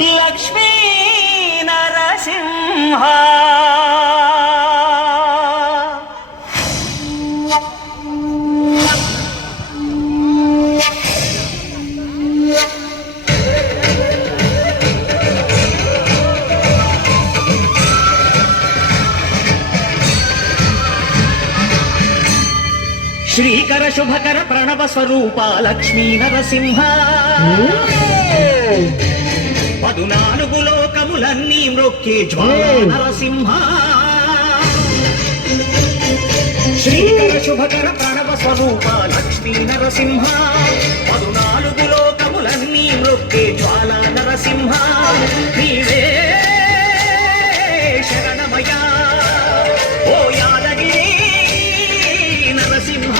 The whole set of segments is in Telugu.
లక్ష్మీ నరసింహ శ్రీకర శుభకర ప్రణవ స్వరూప లక్ష్మీ నరసింహ 14 లోకములన్నీ మ్రొక్కే జ్వాల నరసింహ శ్రీకర శుభకర ప్రణవ స్వరూప లక్ష్మీ నరసింహ 14 లోకములన్నీ మ్రొక్కే జ్వాల నరసింహ నీవే శరణమయ ఓ యాదగిరి నరసింహ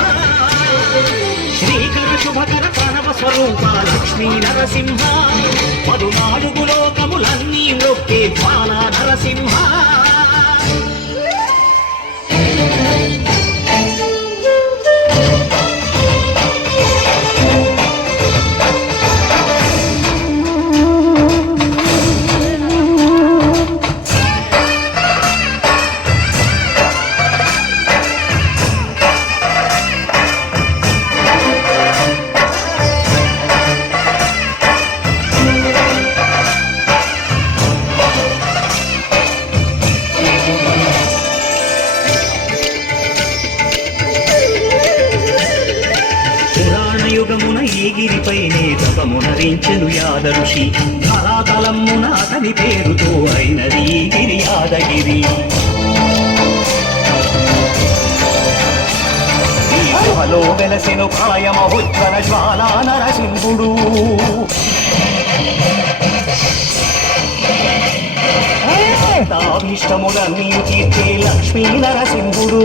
శ్రీకర శుభకర ప్రణవ స్వరూప లక్ష్మీ నరసింహ 14 లోకములన్నీ మ్రొక్కే జ్వాల నరసింహ గిరిపైనే తపమునరించెను యాద ఋషి ధరాతలమ్మున అతని పేరుతో అయినది గిరి యాదగిరి ఈ గుహలో వెలసెను ప్రాయమహోజ్వల జ్వాలా నరసింహుడు తాభిష్టములన్నీ తీర్చే లక్ష్మీ నరసింహుడు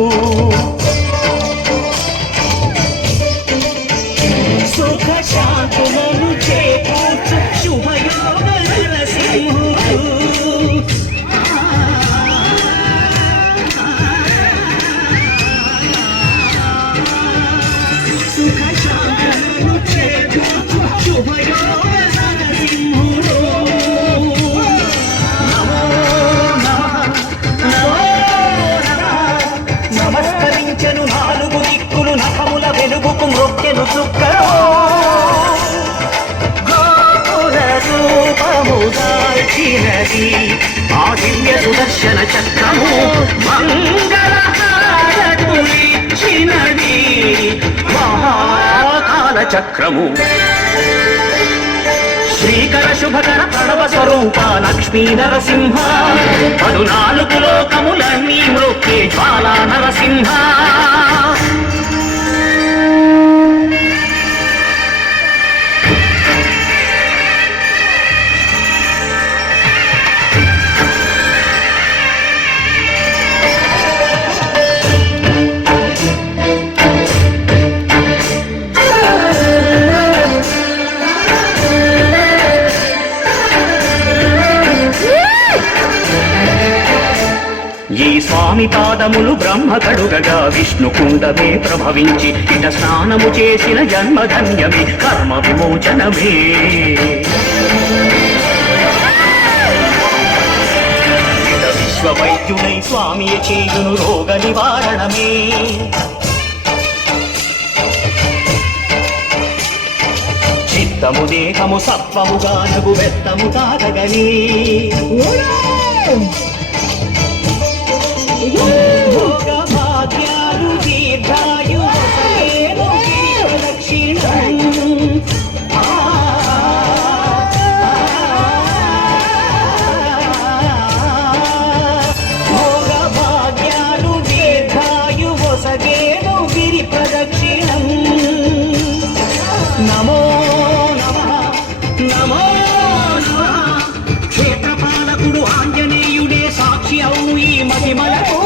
సుఖ శాంతులను చేకూర్చు శుభయోగ నరసింహుడు సుఖ శాంతులను చేకూర్చు శుభయోగ నరసింహుడు నమస్కరించెను 4 దిక్కులు నఖముల వెలుగుకు మ్రొక్కెను చుక్కలో గోపుర రూపము దాల్చినది ఆ దివ్య సుదర్శన చక్రము మంగళహారతులిచ్చినది మహాకాల చక్రము శ్రీకర శుభకర ప్రణవ స్వరూప లక్ష్మీ నరసింహ 14 లోకములన్నీ మ్రొక్కే జ్వాలా నరసింహ ఈ స్వామి పాదములు బ్రహ్మ కడుగగా విష్ణు కుండమే ప్రభవించి ఇట స్నానము చేసిన జన్మధన్యమే కర్మ విమోచనమే ఇట విశ్వవైద్యుడై స్వామి చేయును రోగ నివారణమే చిత్తము దేహము సత్వముగా నగు వెత్తము తాగగని భోగ భాగ్యాలు దీర్ఘాయు ప్రదక్షిణం భోగ భాగ్యాలు దీర్ఘాయు వసగేను గిరి ప్రదక్షిణం నమో నమః నమో నమః క్షేత్రపాలకుడు ఆంజనేయుడే సాక్షి అవు ఈ మహిమలకు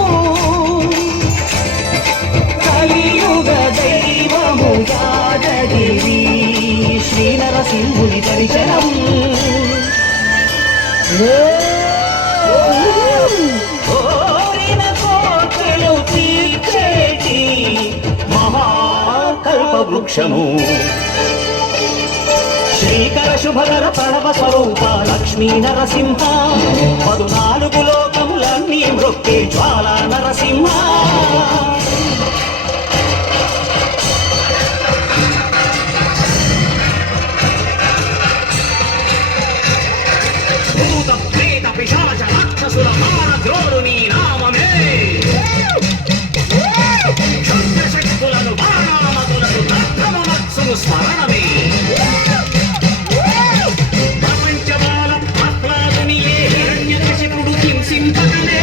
కలియుగ దైవము యాదగిరి శ్రీ నరసింహుని దర్శనం కోరిన కోర్కెలు తీర్చేటి మహాకల్ప వృక్షము శ్రీకర శుభకర ప్రణవ స్వరూప లక్ష్మీ నరసింహ 14 లోకములన్నీ మృక్కే జ్వాలా నరసింహ భూత ప్రేత పిశాచ రాక్షసుల మాన ద్రోడు నీ నామమే శక్తులను బాణామతులకు దత్తము మత్సును స్మరణమే ప్రపంచమాల ఆహ్లాదునియే హిరణ్యకశిపుడు హింసింపకనే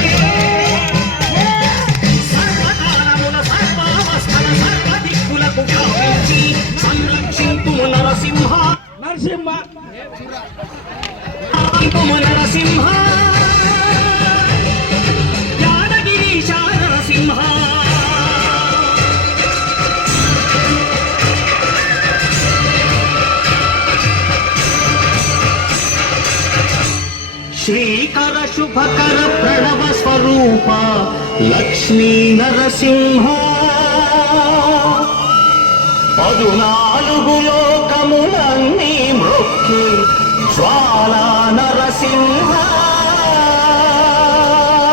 సర్వకాలముల సర్వావస్థల సర్వ దిక్కులకు వ్యాపించి సంరక్షింతు నరసింహ నరసింహ నరసింహ యాదగిరీశ నరసింహ శ్రీకర శుభకర ప్రణవ స్వరూప లక్ష్మీ నరసింహ 14 లోకములన్నీ మృక్కి జ్వాలా నరసింహ